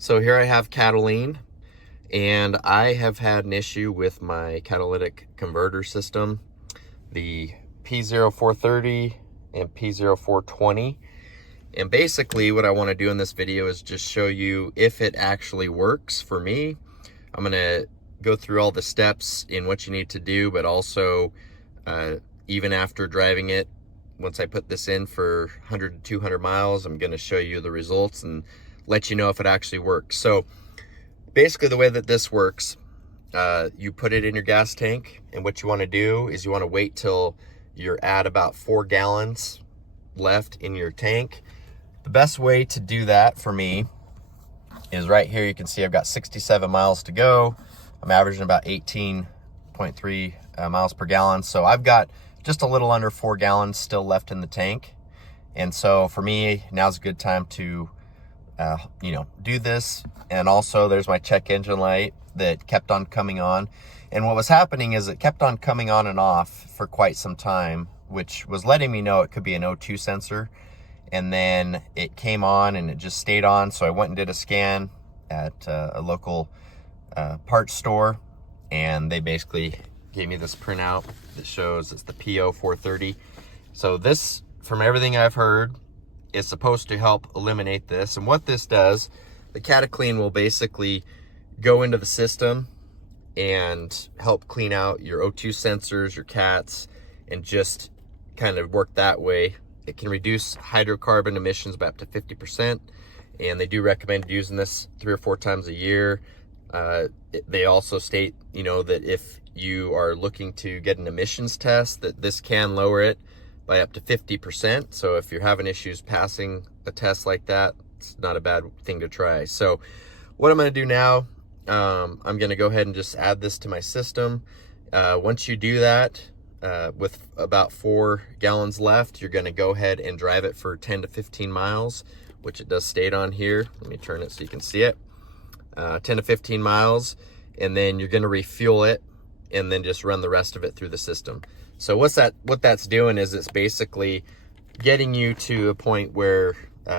So here I have Catalytic, and I have had an issue with my catalytic converter system, the P0430 and P0420. And basically what I want to do in this video is just show you if it actually works for me. I'm going to go through all the steps in what you need to do, but also even after driving it, once I put this in for 100 to 200 miles, I'm going to show you the results and let you know if it actually works. So basically the way that this works, you put it in your gas tank, and what you want to do is you want to wait till you're at about 4 gallons left in your tank. The best way to do that for me is right here. You can see I've got 67 miles to go. I'm averaging about 18.3 miles per gallon. So I've got just a little under 4 gallons still left in the tank. And so for me, now's a good time to do this. And also there's my check engine light that kept on coming on. And what was happening is it kept on coming on and off for quite some time, which was letting me know it could be an O2 sensor. And then it came on and it just stayed on. So I went and did a scan at a local parts store, and they basically gave me this printout that shows it's the P0430. So this, from everything I've heard, is supposed to help eliminate this. And what this does, the Cataclean will basically go into the system and help clean out your O2 sensors, your CATs, and just kind of work that way. It can reduce hydrocarbon emissions by up to 50%, and they do recommend using this 3 or 4 times a year. They also state, that if you are looking to get an emissions test, that this can lower it by up to 50%. So if you're having issues passing a test like that, it's not a bad thing to try. So what I'm going to do now, I'm going to go ahead and just add this to my system. Once you do that, with about 4 gallons left, you're going to go ahead and drive it for 10 to 15 miles, which it does state on here. Let me turn it so you can see it. 10 to 15 miles, and then you're going to refuel it and then just run the rest of it through the system. So what that's doing is it's basically getting you to a point where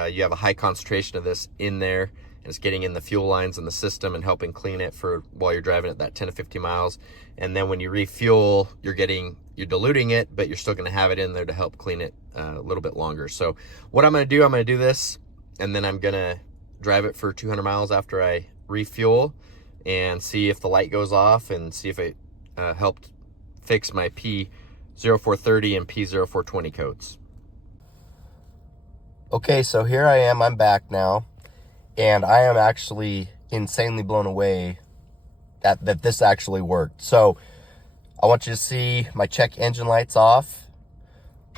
you have a high concentration of this in there, and it's getting in the fuel lines in the system and helping clean it for while you're driving it that 10 to 50 miles. And then when you refuel, you're diluting it, but you're still going to have it in there to help clean it a little bit longer. So what I'm going to do this, and then I'm going to drive it for 200 miles after I refuel and see if the light goes off and see if it helped fix my P0430 and P0420 codes. Okay, so here I am, I'm back now, and I am actually insanely blown away that this actually worked. So I want you to see my check engine lights off.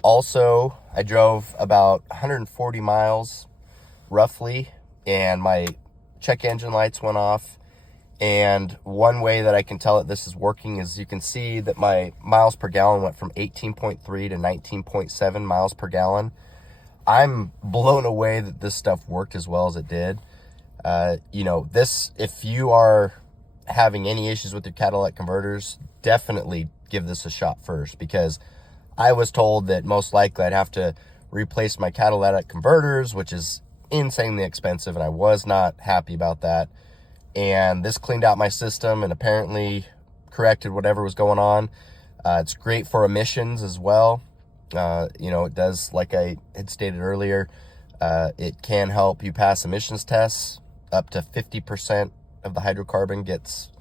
Also, I drove about 140 miles roughly, and my check engine lights went off. And one way that I can tell that this is working is you can see that my miles per gallon went from 18.3 to 19.7 miles per gallon. I'm blown away that this stuff worked as well as it did. If you are having any issues with your catalytic converters, definitely give this a shot first, because I was told that most likely I'd have to replace my catalytic converters, which is insanely expensive, and I was not happy about that. And this cleaned out my system and apparently corrected whatever was going on. It's great for emissions as well. It does, like I had stated earlier, it can help you pass emissions tests. Up to 50% of the hydrocarbon gets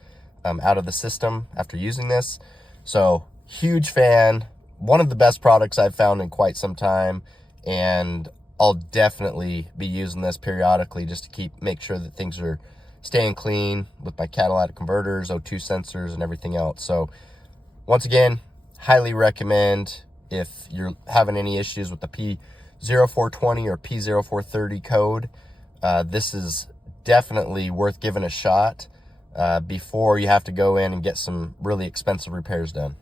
out of the system after using this. So huge fan, one of the best products I've found in quite some time, and I'll definitely be using this periodically just to make sure that things are staying clean with my catalytic converters, O2 sensors, and everything else. So once again, highly recommend if you're having any issues with the P0420 or P0430 code. This is definitely worth giving a shot before you have to go in and get some really expensive repairs done.